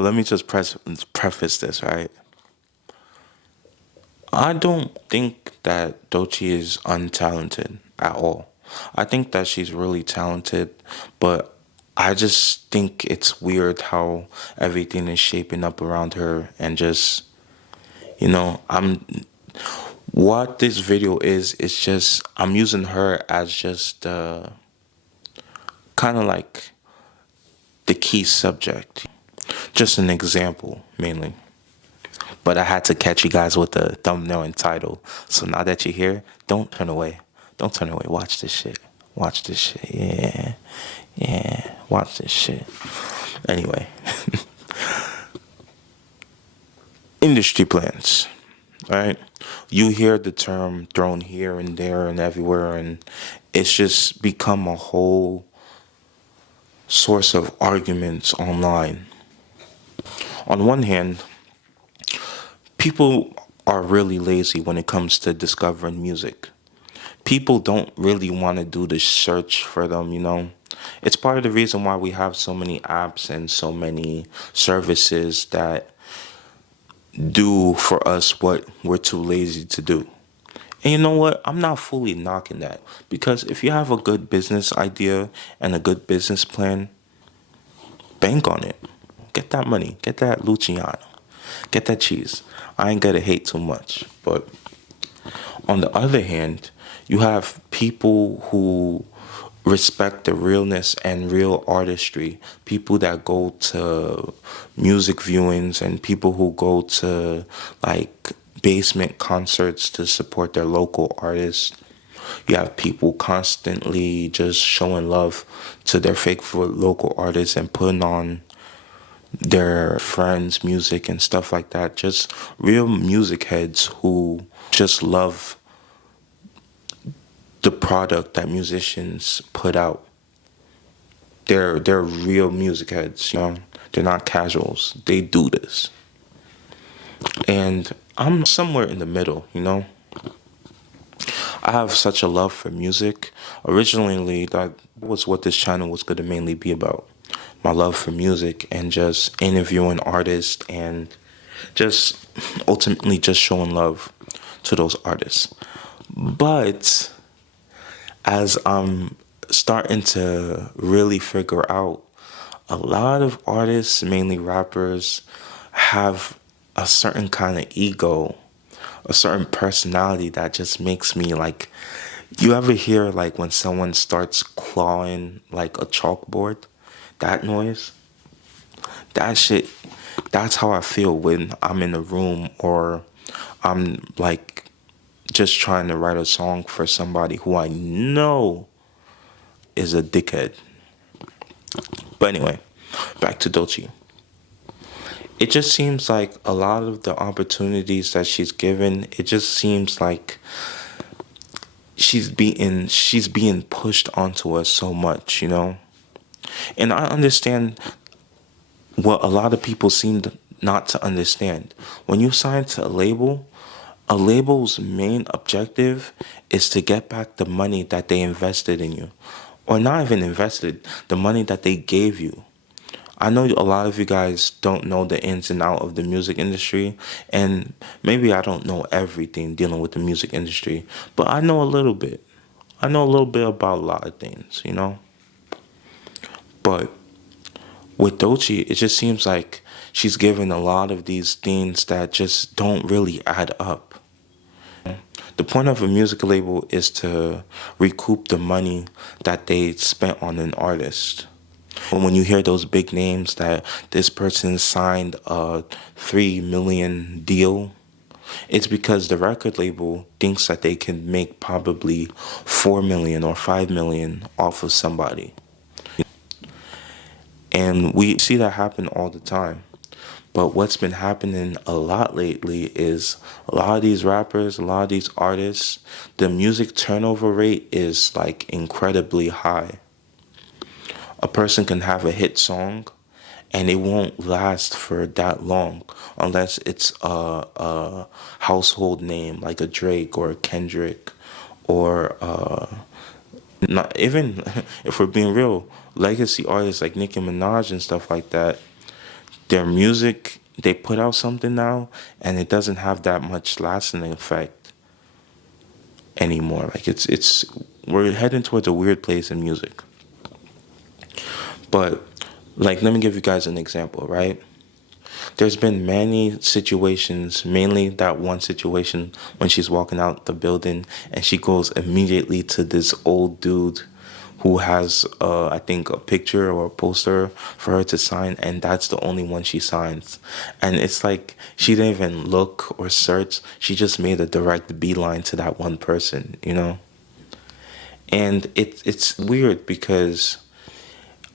Let me just preface this, right? I don't think that doechii is untalented at all. I think that she's really talented, but I just think it's weird how everything is shaping up around her and just, I'm what this video is just I'm using her as just kind of like the key subject, just an example mainly. But I had to catch you guys with the thumbnail and title. So now that you're here, don't turn away. Don't turn away. Watch this shit. Watch this shit. Yeah. Yeah. Watch this shit. Anyway, industry plans. All right. You hear the term thrown here and there and everywhere, and it's just become a whole source of arguments online. On one hand, people are really lazy when it comes to discovering music. People don't really want to do the search for them. It's part of the reason why we have so many apps and so many services that do for us what we're too lazy to do. And you know what? I'm not fully knocking that because if you have a good business idea and a good business plan, bank on it. Get that money. Get that Luciano. Get that cheese. I ain't gonna hate too much. But on the other hand, you have people who respect the realness and real artistry. People that go to music viewings and people who go to like basement concerts to support their local artists. You have people constantly just showing love to their favorite local artists and putting on their friends' music and stuff like that. Just real music heads who just love the product that musicians put out. They're real music heads. They're not casuals. They do this. And I'm somewhere in the middle. I have such a love for music. Originally, that was what this channel was going to mainly be about. My love for music and just interviewing artists and just ultimately just showing love to those artists. But as I'm starting to really figure out, a lot of artists, mainly rappers, have a certain kind of ego, a certain personality that just makes me like, you ever hear like when someone starts clawing like a chalkboard? That noise? That shit, that's how I feel when I'm in a room or I'm like just trying to write a song for somebody who I know is a dickhead. But anyway, back to doechii. It just seems like a lot of the opportunities that she's given, it just seems like she's being pushed onto us so much. And I understand what a lot of people seem not to understand. When you sign to a label's main objective is to get back the money that they invested in you. Or not even invested, the money that they gave you. I know a lot of you guys don't know the ins and out of the music industry, and maybe I don't know everything dealing with the music industry, but I know a little bit. I know a little bit about a lot of things. But with doechii, it just seems like she's given a lot of these things that just don't really add up. The point of a music label is to recoup the money that they spent on an artist. When you hear those big names that this person signed a 3 million deal, it's because the record label thinks that they can make probably 4 million or 5 million off of somebody. And we see that happen all the time. But what's been happening a lot lately is a lot of these rappers, a lot of these artists, the music turnover rate is like incredibly high. A person can have a hit song and it won't last for that long unless it's a household name like a Drake or a Kendrick or not even if we're being real, legacy artists like Nicki Minaj and stuff like that. their music, they put out something now, and it doesn't have that much lasting effect anymore. Like it's we're heading towards a weird place in music. But like, let me give you guys an example, right? There's been many situations, mainly that one situation when she's walking out the building and she goes immediately to this old dude who has, I think, a picture or a poster for her to sign, and that's the only one she signs. And it's like she didn't even look or search, she just made a direct beeline to that one person, you know? And it's weird because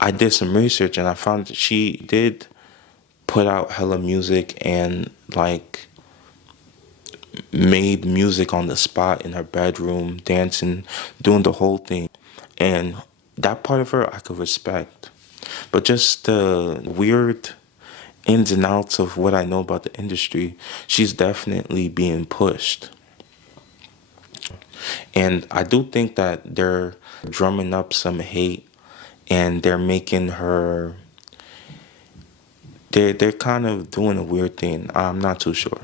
I did some research and I found that she did put out hella music and like made music on the spot in her bedroom, dancing, doing the whole thing. And that part of her I could respect. But just the weird ins and outs of what I know about the industry, she's definitely being pushed. And I do think that they're drumming up some hate and they're making her they're kind of doing a weird thing. I'm not too sure.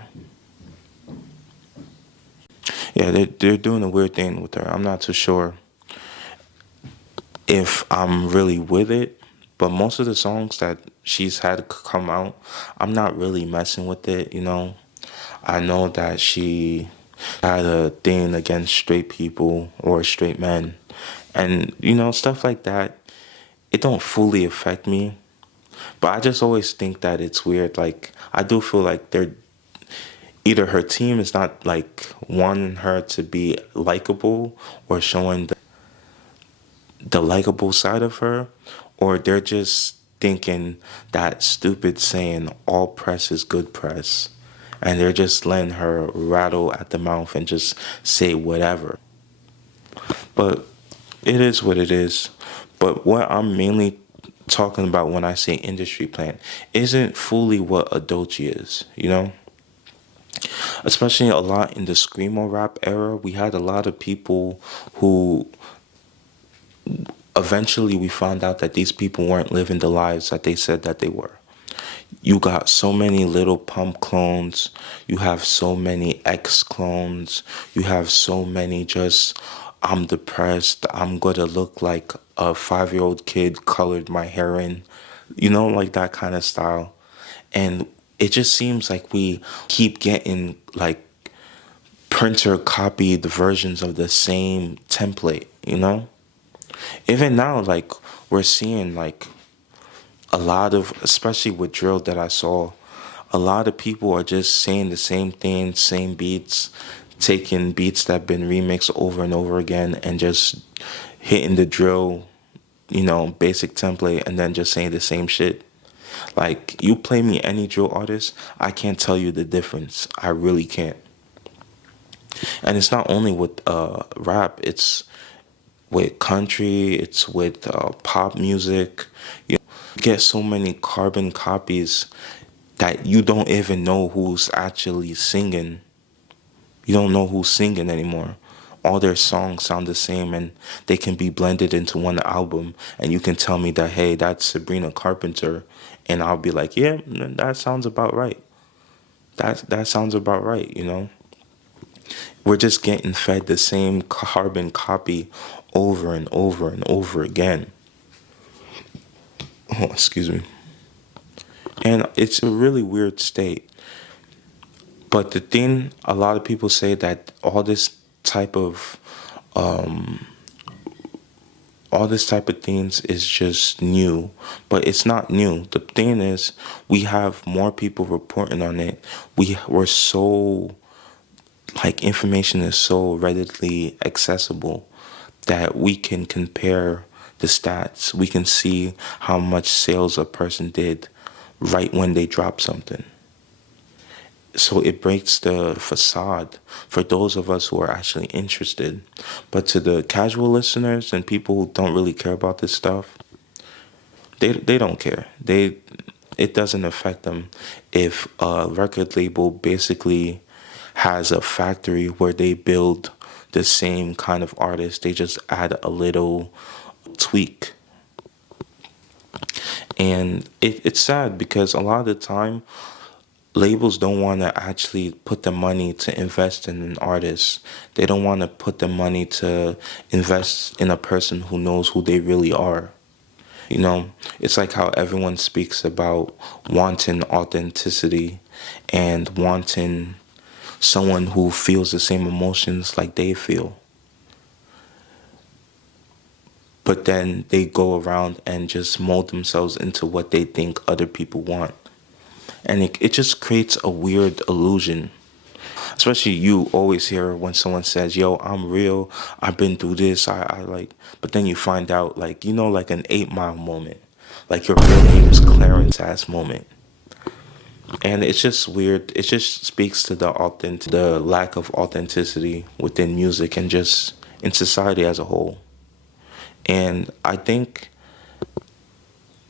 Yeah, they're doing a weird thing with her. I'm not too sure if I'm really with it, but most of the songs that she's had come out, I'm not really messing with it, you know. I know that she had a thing against straight people or straight men, and you know, stuff like that. It don't fully affect me, but I just always think that it's weird. Like I do feel like they're either her team is not like wanting her to be likable or showing the likable side of her, or they're just thinking that stupid saying, all press is good press. And they're just letting her rattle at the mouth and just say whatever. But it is what it is. But what I'm mainly talking about when I say industry plan isn't fully what a doechii is, you know? Especially a lot in the screamo rap era, we had a lot of people who eventually we found out that these people weren't living the lives that they said that they were. You got so many Little Pump clones, you have so many X clones, you have so many just, I'm depressed, I'm gonna look like a 5-year-old kid colored my hair in, you know, like that kind of style. And it just seems like we keep getting like printer copied versions of the same template, you know? Even now, like, we're seeing like a lot of, especially with drill that I saw, a lot of people are just saying the same thing, same beats, taking beats that have been remixed over and over again and just hitting the drill, you know, basic template and then just saying the same shit. Like, you play me any drill artist, I can't tell you the difference. I really can't. And it's not only with rap, it's with country, it's with pop music. You get so many carbon copies that you don't even know who's actually singing. You don't know who's singing anymore. All their songs sound the same and they can be blended into one album and you can tell me that, hey, that's Sabrina Carpenter, and I'll be like, yeah, that sounds about right. That sounds about right, you know? We're just getting fed the same carbon copy over and over and over again. Oh, excuse me. And it's a really weird state. But the thing, a lot of people say that type of all this type of things is just new, but it's not new. The thing is, we have more people reporting on it. We're so, like, information is so readily accessible that we can compare the stats. We can see how much sales a person did right when they drop something. So it breaks the facade for those of us who are actually interested. But to the casual listeners and people who don't really care about this stuff, they don't care. It doesn't affect them if a record label basically has a factory where they build the same kind of artist. They just add a little tweak. And it's sad because a lot of the time labels don't want to actually put the money to invest in an artist. They don't want to put the money to invest in a person who knows who they really are. You know, it's like how everyone speaks about wanting authenticity and wanting someone who feels the same emotions like they feel. But then they go around and just mold themselves into what they think other people want. And it just creates a weird illusion. Especially you always hear when someone says, yo, I'm real, I've been through this, I like, but then you find out, like, like an 8 Mile moment. Like your real name's Clarence ass moment. And it's just weird. It just speaks to the lack of authenticity within music and just in society as a whole. And I think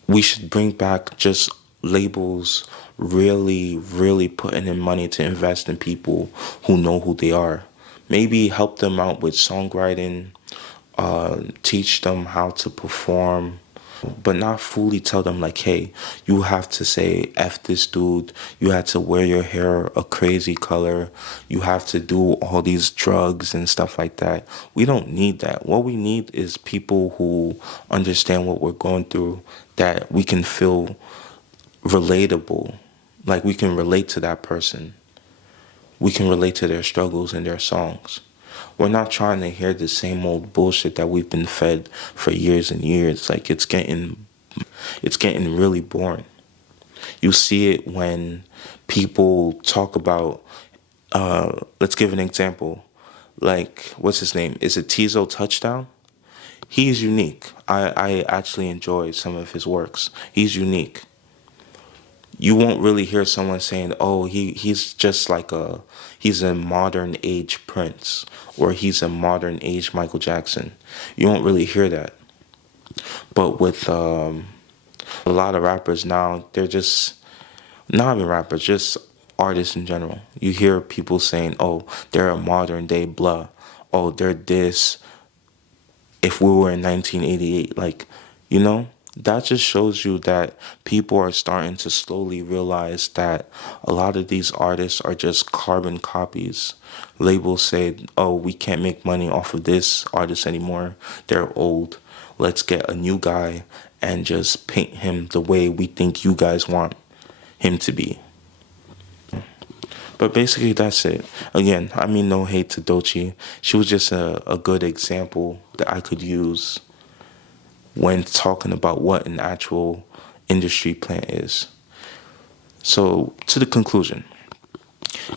we should bring back just labels really, really putting in money to invest in people who know who they are. Maybe help them out with songwriting, teach them how to perform, but not fully tell them like, hey, you have to say F this dude, you have to wear your hair a crazy color, you have to do all these drugs and stuff like that. We don't need that. What we need is people who understand what we're going through, that we can feel relatable, like we can relate to that person. We can relate to their struggles and their songs. We're not trying to hear the same old bullshit that we've been fed for years and years. Like it's getting really boring. You see it when people talk about let's give an example. Like, what's his name? Is it Tizo Touchdown? He's unique. I actually enjoy some of his works. He's unique. You won't really hear someone saying, "Oh, he's a modern age Prince," or "He's a modern age Michael Jackson." You won't really hear that. But with a lot of rappers now, they're just not even rappers, just artists in general. You hear people saying, "Oh, they're a modern day blah." Oh, they're this. If we were in 1988, like, that just shows you that people are starting to slowly realize that a lot of these artists are just carbon copies. Labels say, oh, we can't make money off of this artist anymore, they're old, let's get a new guy and just paint him the way we think you guys want him to be. But basically, that's it. Again, I mean, no hate to Doechii. She was just a good example that I could use when talking about what an actual industry plant is. So, to the conclusion,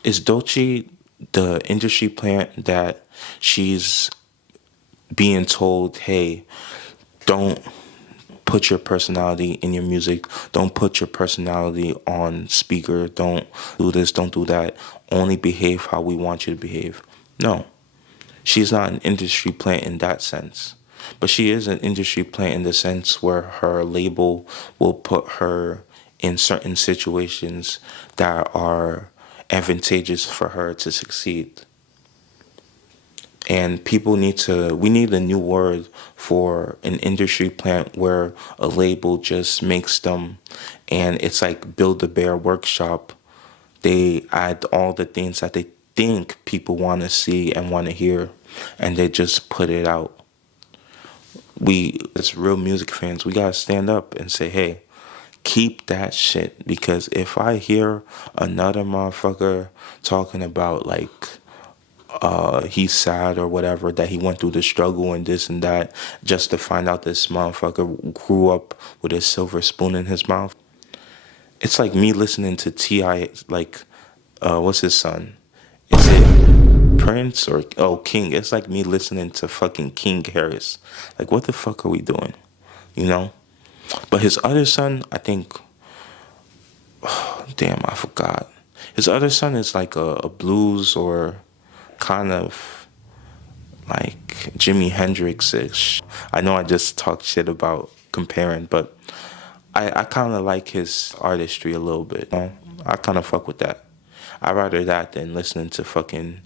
is Doechii the industry plant that she's being told, hey, don't put your personality in your music, don't put your personality on speaker, don't do this, don't do that, only behave how we want you to behave? No, she's not an industry plant in that sense. But she is an industry plant in the sense where her label will put her in certain situations that are advantageous for her to succeed. And we need a new word for an industry plant where a label just makes them, and it's like Build a Bear Workshop. They add all the things that they think people want to see and want to hear, and they just put it out. We, as real music fans, we gotta stand up and say, hey, keep that shit. Because if I hear another motherfucker talking about like he's sad or whatever, that he went through the struggle and this and that, just to find out this motherfucker grew up with a silver spoon in his mouth, it's like me listening to T.I., like what's his son? Is it Prince or King? It's like me listening to fucking King Harris. Like, what the fuck are we doing? You know? But his other son, I think, damn, I forgot. His other son is like a blues or kind of like Jimi Hendrix-ish. I know I just talked shit about comparing, but I kind of like his artistry a little bit. You know? I kind of fuck with that. I'd rather that than listening to fucking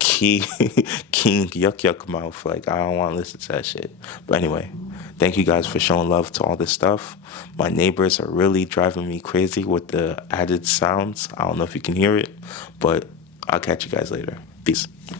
King, King Yuck Yuck Mouth. Like, I don't want to listen to that shit. But anyway, Thank you guys for showing love to all this stuff. My neighbors are really driving me crazy with the added sounds. I don't know if you can hear it, but I'll catch you guys later. Peace.